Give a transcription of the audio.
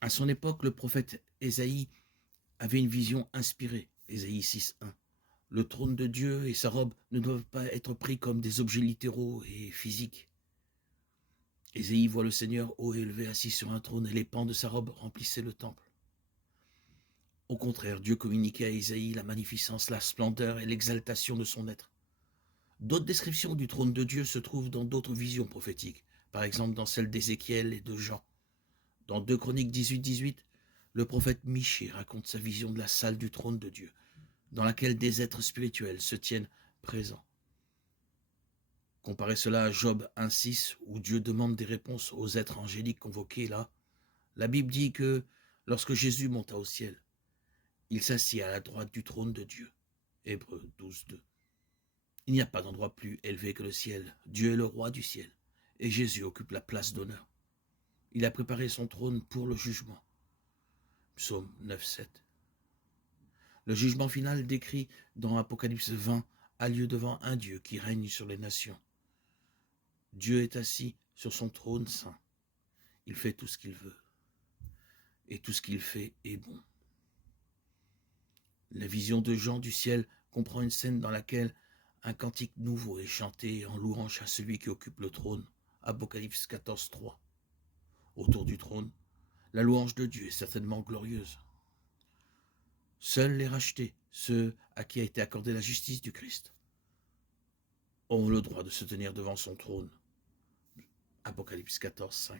À son époque, le prophète Ésaïe avait une vision inspirée. Ésaïe 6.1. Le trône de Dieu et sa robe ne doivent pas être pris comme des objets littéraux et physiques. Ésaïe voit le Seigneur haut et élevé assis sur un trône et les pans de sa robe remplissaient le temple. Au contraire, Dieu communiquait à Ésaïe la magnificence, la splendeur et l'exaltation de son être. D'autres descriptions du trône de Dieu se trouvent dans d'autres visions prophétiques, par exemple dans celle d'Ézéchiel et de Jean. Dans 2 Chroniques 18, le prophète Michée raconte sa vision de la salle du trône de Dieu, dans laquelle des êtres spirituels se tiennent présents. Comparez cela à Job 1.6, où Dieu demande des réponses aux êtres angéliques convoqués là. La Bible dit que lorsque Jésus monta au ciel, il s'assit à la droite du trône de Dieu. Hébreux 12.2. Il n'y a pas d'endroit plus élevé que le ciel. Dieu est le roi du ciel, et Jésus occupe la place d'honneur. Il a préparé son trône pour le jugement. Psaume 9.7. Le jugement final décrit dans Apocalypse 20 a lieu devant un Dieu qui règne sur les nations. Dieu est assis sur son trône saint. Il fait tout ce qu'il veut. Et tout ce qu'il fait est bon. La vision de Jean du ciel comprend une scène dans laquelle un cantique nouveau est chanté en louange à celui qui occupe le trône. Apocalypse 14.3. Autour du trône, la louange de Dieu est certainement glorieuse. Seuls les rachetés, ceux à qui a été accordée la justice du Christ, ont le droit de se tenir devant son trône. Apocalypse 14.5.